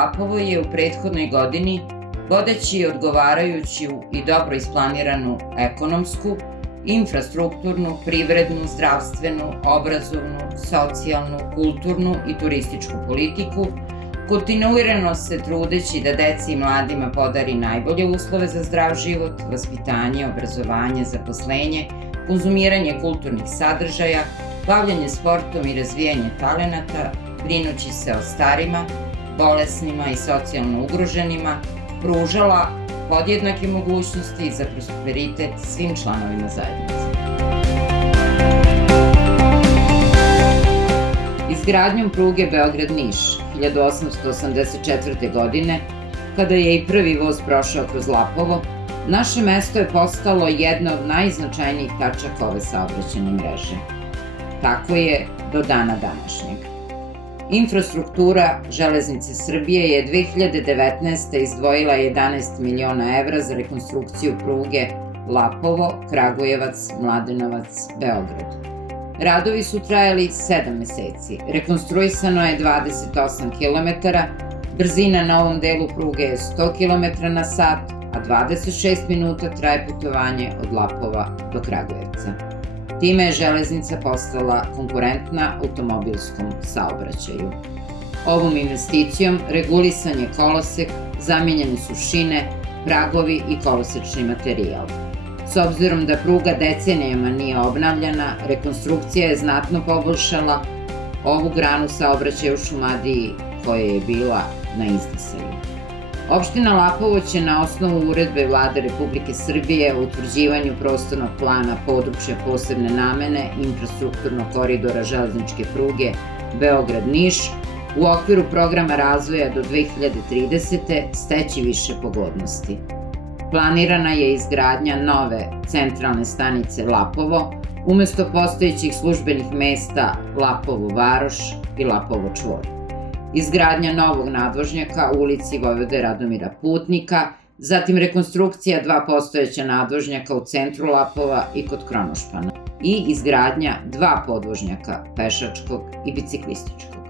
Lapovo je u prethodnoj godini, vodeći odgovarajuću i dobro isplaniranu ekonomsku, infrastrukturnu, privrednu, zdravstvenu, obrazovnu, socijalnu, kulturnu i turističku politiku, kontinuirano se trudeći da deci i mladima podari najbolje uslove za zdrav život, vaspitanje, obrazovanje, zaposlenje, konzumiranje kulturnih sadržaja, bavljanje sportom i razvijanje talenata, brinući se o starima, bolesnima i socijalno ugroženima, pružala podjednake mogućnosti za prosperitet svim članovima zajednice. Izgradnjom pruge Beograd-Niš 1884. godine, kada je i prvi voz prošao kroz Lapovo, naše mesto je postalo jedno od najznačajnijih tačaka ove saobraćajne mreže. Tako je do dana današnjeg. Infrastruktura Železnice Srbije je 2019. izdvojila 11 miliona evra za rekonstrukciju pruge Lapovo, Kragujevac, Mladenovac, Beograd. Radovi su trajali 7 meseci, rekonstruisano je 28 km, brzina na ovom delu pruge je 100 km na sat, a 26 minuta traje putovanje od Lapova do Kragujevca. Time je železnica postala konkurentna automobilskom saobraćaju. Ovom investicijom regulisan je kolosek, zamenjene su šine, pragovi i kolosečni materijal. S obzirom da pruga decenijama nije obnavljana, rekonstrukcija je znatno poboljšala ovu granu saobraćaja u Šumadiji koja je bila na izdisaju. Opština Lapovo će na osnovu uredbe Vlade Republike Srbije o utvrđivanju prostornog plana područja posebne namene infrastrukturnog koridora železničke pruge Beograd-Niš u okviru programa razvoja do 2030. steći više pogodnosti. Planirana je izgradnja nove centralne stanice Lapovo umesto postojećih službenih mesta Lapovo Varoš i Lapovo čvor. Izgradnja novog nadvožnjaka u ulici Vojvode Radomira Putnika, zatim rekonstrukcija 2 postojeća nadvožnjaka u centru Lapova i kod Kronošpana i izgradnja 2 podvožnjaka pešačkog i biciklističkog.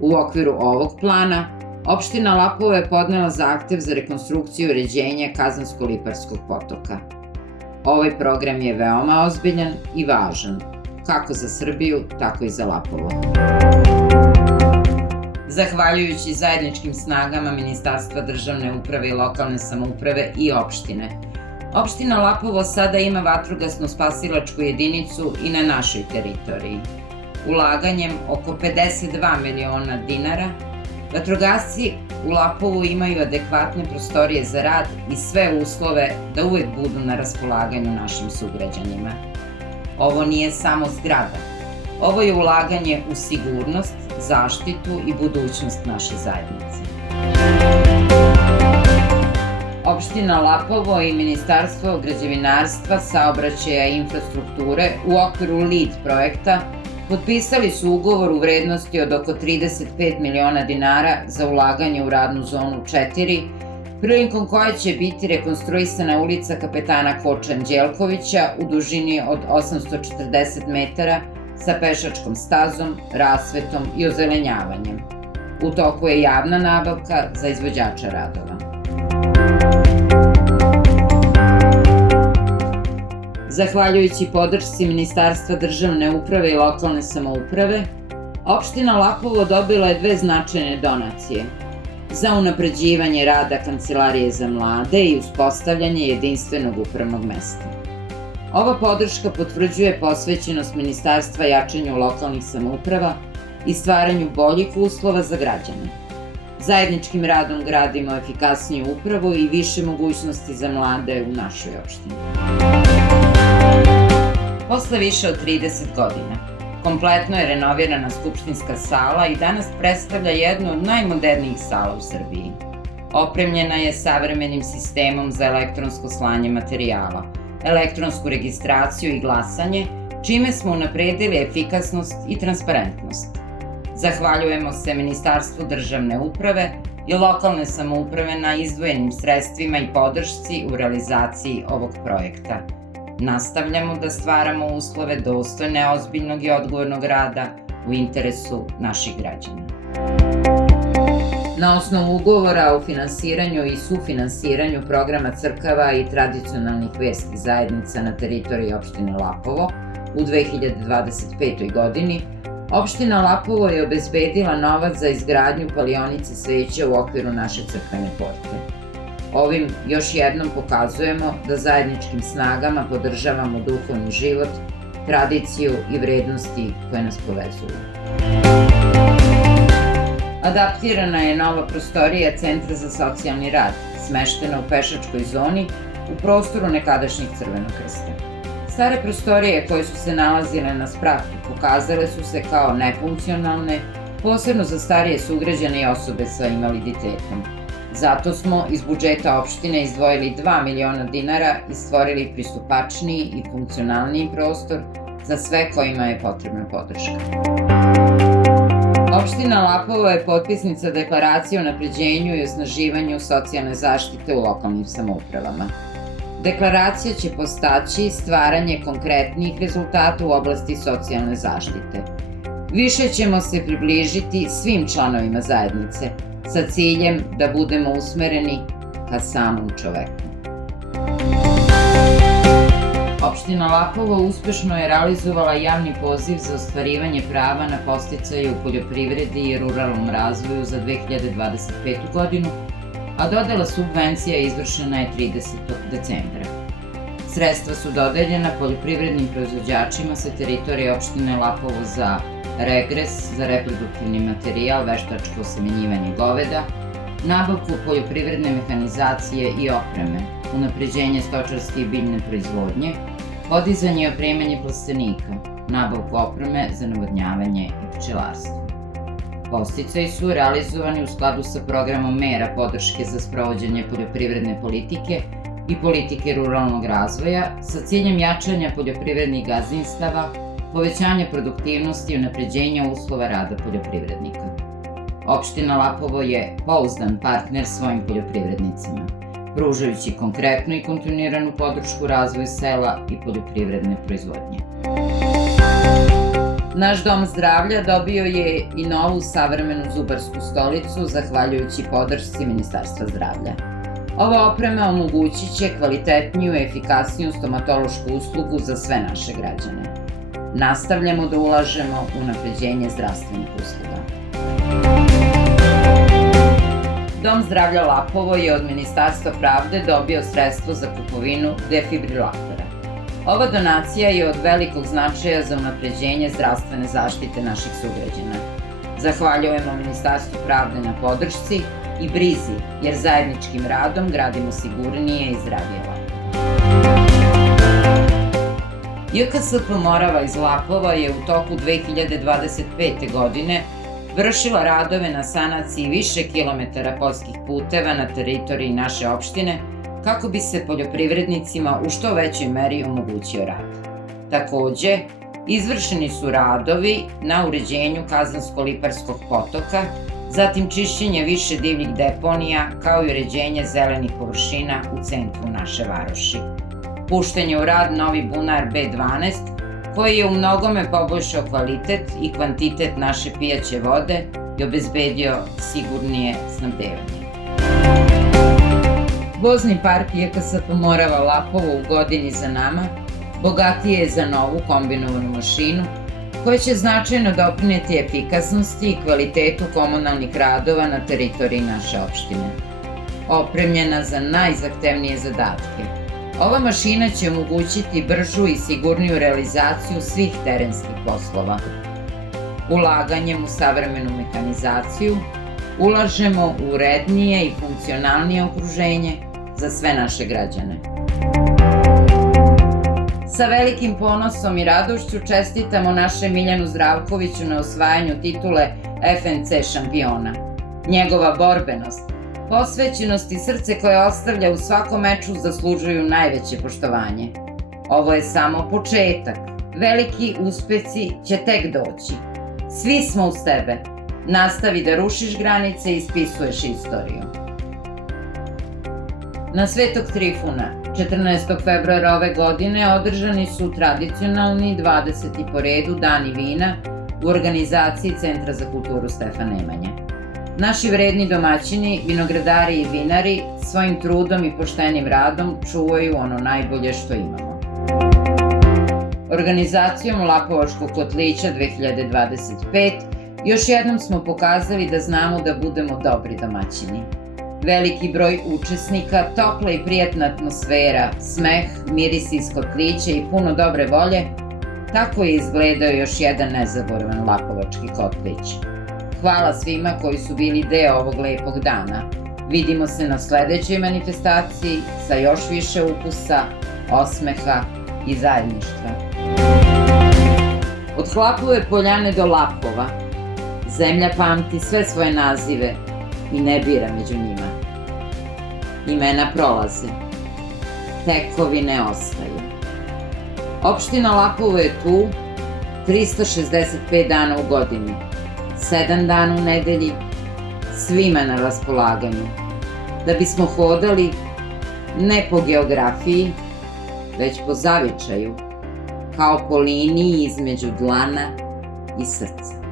U okviru ovog plana, opština Lapovo je podnela zahtev za rekonstrukciju i uređenje Kazansko-Liparskog potoka. Ovaj program je veoma ozbiljan i važan, kako za Srbiju, tako i za Lapovo. Zahvaljujući zajedničkim snagama Ministarstva državne uprave i lokalne samouprave i opštine, opština Lapovo sada ima vatrogasno-spasilačku jedinicu i na našoj teritoriji. Ulaganjem oko 52 miliona dinara, vatrogasci u Lapovu imaju adekvatne prostorije za rad i sve uslove da uvek budu na raspolaganju našim sugrađanima. Ovo nije samo zgrada. Ovo je ulaganje u sigurnost, zaštitu i budućnost naše zajednice. Opština Lapovo i Ministarstvo građevinarstva, saobraćaja i infrastrukture u okviru LEED projekta potpisali su ugovor u vrednosti od oko 35 miliona dinara za ulaganje u radnu zonu 4, prilikom koje će biti rekonstruisana ulica Kapetana Koča Anđelkovića u dužini od 840 metara sa pešačkom stazom, rasvetom i ozelenjavanjem. U toku je javna nabavka za izvođača radova. Zahvaljujući podršci Ministarstva državne uprave i lokalne samouprave, opština Lapovo dobila je 2 značajne donacije za unapređivanje rada Kancelarije za mlade i uspostavljanje jedinstvenog upravnog mesta. Ova podrška potvrđuje posvećenost Ministarstva jačanju lokalnih samouprava i stvaranju boljih uslova za građane. Zajedničkim radom gradimo efikasniju upravu i više mogućnosti za mlade u našoj opštini. Posle više od 30 godina, kompletno je renovirana skupštinska sala i danas predstavlja jednu od najmodernijih sala u Srbiji. Opremljena je savremenim sistemom za elektronsko slanje materijala, elektronsku registraciju i glasanje, čime smo unapredili efikasnost i transparentnost. Zahvaljujemo se Ministarstvu državne uprave i lokalne samouprave na izdvojenim sredstvima i podršci u realizaciji ovog projekta. Nastavljamo da stvaramo uslove dostojne ozbiljnog i odgovornog rada u interesu naših građana. Na osnovu ugovora o finansiranju i sufinansiranju programa crkava i tradicionalnih verskih zajednica na teritoriji opštine Lapovo u 2025. godini, opština Lapovo je obezbedila novac za izgradnju palionice sveća u okviru naše crkvene porte. Ovim još jednom pokazujemo da zajedničkim snagama podržavamo duhovni život, tradiciju i vrednosti koje nas povezuju. Adaptirana je nova prostorija Centra za socijalni rad, smeštena u pešačkoj zoni u prostoru nekadašnjeg Crvenog krsta. Stare prostorije koje su se nalazile na spratu pokazale su se kao nefunkcionalne, posebno za starije sugrađane i osobe sa invaliditetom. Zato smo iz budžeta opštine izdvojili 2 miliona dinara i stvorili pristupačniji i funkcionalniji prostor za sve kojima je potrebna podrška. Opština Lapovo je potpisnica deklaracije o unapređenju i osnaživanju socijalne zaštite u lokalnim samoupravama. Deklaracija će podstaći stvaranje konkretnih rezultata u oblasti socijalne zaštite. Više ćemo se približiti svim članovima zajednice sa ciljem da budemo usmereni ka samom čoveku. Opština Lapovo uspešno je realizovala javni poziv za ostvarivanje prava na podsticaje u poljoprivredi i ruralnom razvoju za 2025. godinu, a dodela subvencija izvršena je 30. decembra. Sredstva su dodeljena poljoprivrednim proizvođačima sa teritorije opštine Lapovo za regres, za reproduktivni materijal, veštačko osemenjivanje goveda, nabavku poljoprivredne mehanizacije i opreme, unapređenje stočarske i biljne proizvodnje, podizanje i opremanje plastenika, nabavku opreme za navodnjavanje i pčelarstvo. Podsticaji su realizovani u skladu sa programom mera podrške za sprovođenje poljoprivredne politike i politike ruralnog razvoja sa ciljem jačanja poljoprivrednih gazdinstava, povećanja produktivnosti i unapređenja uslova rada poljoprivrednika. Opština Lapovo je pouzdan partner svojim poljoprivrednicima, pružajući konkretnu i kontinuiranu podršku razvoju sela i poljoprivredne proizvodnje. Naš dom zdravlja dobio je i novu savremenu zubarsku stolicu zahvaljujući podršci Ministarstva zdravlja. Ova oprema omogućit će kvalitetniju i efikasniju stomatološku uslugu za sve naše građane. Nastavljamo da ulažemo u unapređenje zdravstvenih usluga. Dom zdravlja Lapovo je od Ministarstva pravde dobio sredstvo za kupovinu defibrilatora. Ova donacija je od velikog značaja za unapređenje zdravstvene zaštite naših sugrađana. Zahvaljujemo Ministarstvu pravde na podršci i brizi, jer zajedničkim radom gradimo sigurnije i zdravije Lapovo. JKSP Morava iz Lapova je u toku 2025. godine vršila radove na sanaciji više kilometara poljskih puteva na teritoriji naše opštine kako bi se poljoprivrednicima u što većoj meri omogućio rad. Takođe, izvršeni su radovi na uređenju Kazansko-Liparskog potoka, zatim čišćenje više divljih deponija kao i uređenje zelenih površina u centru naše varoši. Pušten je u rad novi bunar B12 koji je u mnogome poboljšao kvalitet i kvantitet naše pijaće vode i obezbedio sigurnije snabdevanje. Vozni park JKSP Morava Lapovo u godini za nama bogatije je za novu kombinovanu mašinu koja će značajno doprineti efikasnosti i kvalitetu komunalnih radova na teritoriji naše opštine. Opremljena za najzahtevnije zadatke, ova mašina će omogućiti bržu i sigurniju realizaciju svih terenskih poslova. Ulaganjem u savremenu mehanizaciju ulažemo u urednije i funkcionalnije okruženje za sve naše građane. Sa velikim ponosom i radošću čestitamo našem Miljanu Zdravkoviću na osvajanju titule FNC šampiona. Njegova borbenost, posvećenost i srce koje ostavlja u svakom meču zaslužuju najveće poštovanje. Ovo je samo početak. Veliki uspesi će tek doći. Svi smo uz tebe. Nastavi da rušiš granice i ispisuješ istoriju. Na Svetog Trifuna, 14. februara ove godine, održani su tradicionalni 20. po redu Dani vina u organizaciji Centra za kulturu Stefan Nemanja. Naši vredni domaćini, vinogradari i vinari, svojim trudom i poštenim radom čuvaju ono najbolje što imamo. Organizacijom Lapovačkog kotlića 2025 još jednom smo pokazali da znamo da budemo dobri domaćini. Veliki broj učesnika, topla i prijatna atmosfera, smeh, miris iz kotlića i puno dobre volje, tako je izgledao još jedan nezaboravan Lapovački kotlić. Hvala svima koji su bili deo ovog lepog dana. Vidimo se na sledećoj manifestaciji sa još više ukusa, osmeha i zajedništva. Od Hlapove poljane do Lapova, zemlja pamti sve svoje nazive i ne bira među njima. Imena prolaze, tekovine ostaju. Opština Lapovo je tu 365 dana u godini, 7 dana u nedelji, svima na raspolaganju, da bismo hodali ne po geografiji, već po zavičaju, kao po liniji između dlana i srca.